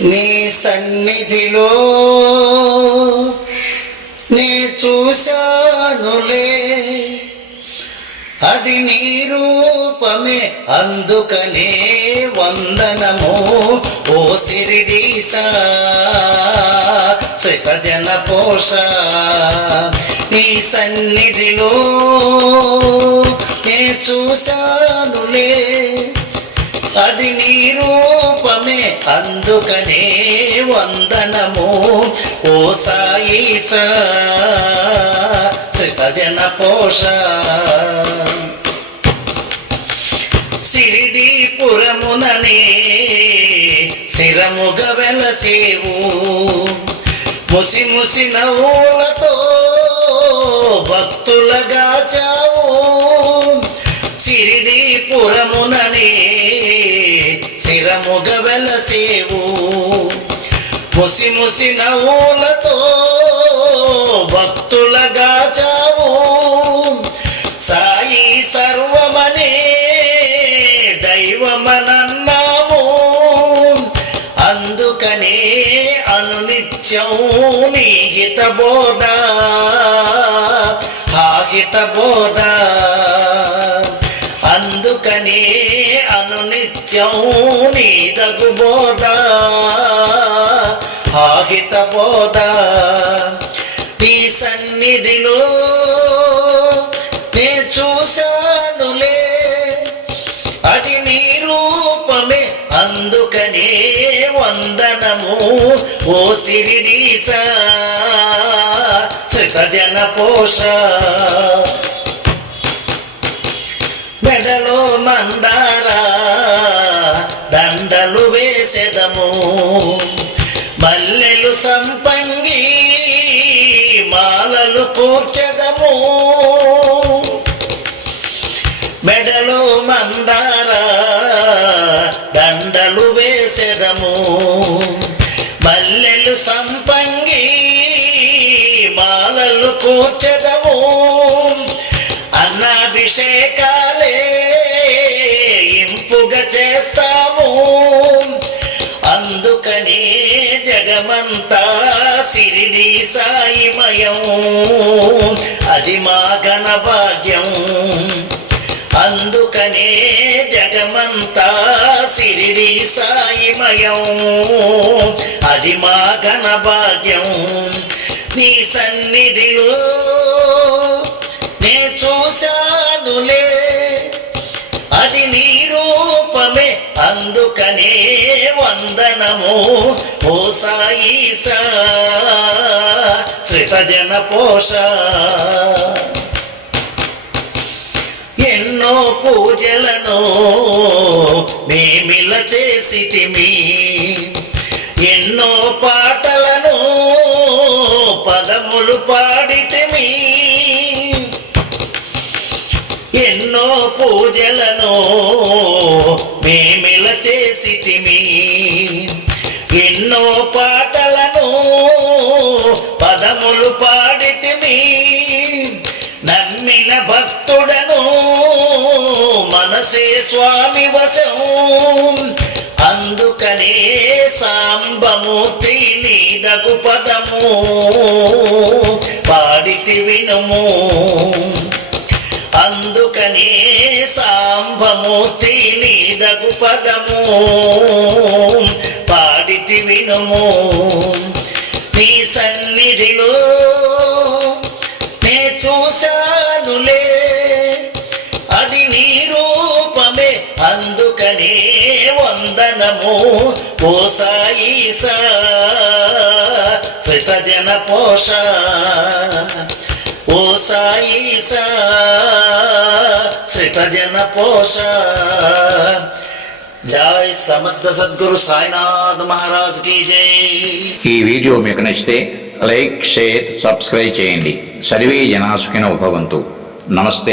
నీ సన్నిధిలో నే చూశానులే. అది నీ రూపమే అందుకనే వందనము. ఓ సిరిడీసా జన పోష. నీ సన్నిధిలో నే చూశానులే. అది నీ రూపమే అందుకనే వందనము. ఓ సాయిసా జన పోష. సిరిడీపురముననే స్థిరముగ వెలసేవు. ముసి ముసి నవ్వులతో భక్తులగా చావు. సిరిడీపురముననే స్థిరముగ వెలసేవు ముసి ముసి నవ్వులతో భక్తులగా చావు. సాయి సర్వమనే దైవమనన్నాము. అందుకనే అనునిత్యం నీ హిత బోధ హిత బోధ అందుకనే నిత్యం నీదగు బోధ ఆహిత బోధ. నీ సన్నిధిలో నే చూశానులే అది నీ రూపమే అందుకనే వందనము ఓ సిరిడీసా జన పోష. మెడలో మందా మాలలు మెడలు మెడలో మందార దండలు వేసెదము. మల్లెలు సంపంగి మాలలు కూర్చెదము. అన్నాభిషేకాలే ఇంపుగా చేస్తాము. అందుకనే జగమంతా సిరిడి సాయిమయం సాయిమయం. అది మా ఘన భాగ్యం. నీ సన్నిధిలో నే చూశానులే. అది నీ రూపమే అందుకనే వందనము. ఓ సాయి జన పోష. ఎన్నో పూజలను ఇలా చేసితిమి. ఎన్నో పాటలను పదములు పాడితిమి. ఎన్నో పూజలను మేమిల చేసితిమి. ఎన్నో పాటలను పదములు పాడితిమి. నమ్మిన భక్తుడను మనసే స్వామి వశం. అందుకనే సాంబమూర్తి నీదకు పదము. పాడితి వినము. అందుకనే సాంబమూర్తి నీదకు పదము. పాడితి వినము. నీ సన్నిధిలో వందనము ఓ సాయిసా జన పోష. ఓ సాయిసా జన పోష. జై సమర్థ సద్గురు సాయినాథ్ మహారాజ్ కీ జై. ఈ వీడియో మీకు నచ్చితే లైక్ షేర్ సబ్స్క్రైబ్ చేయండి. సర్వే జనా సుఖినో భవంతు. నమస్తే.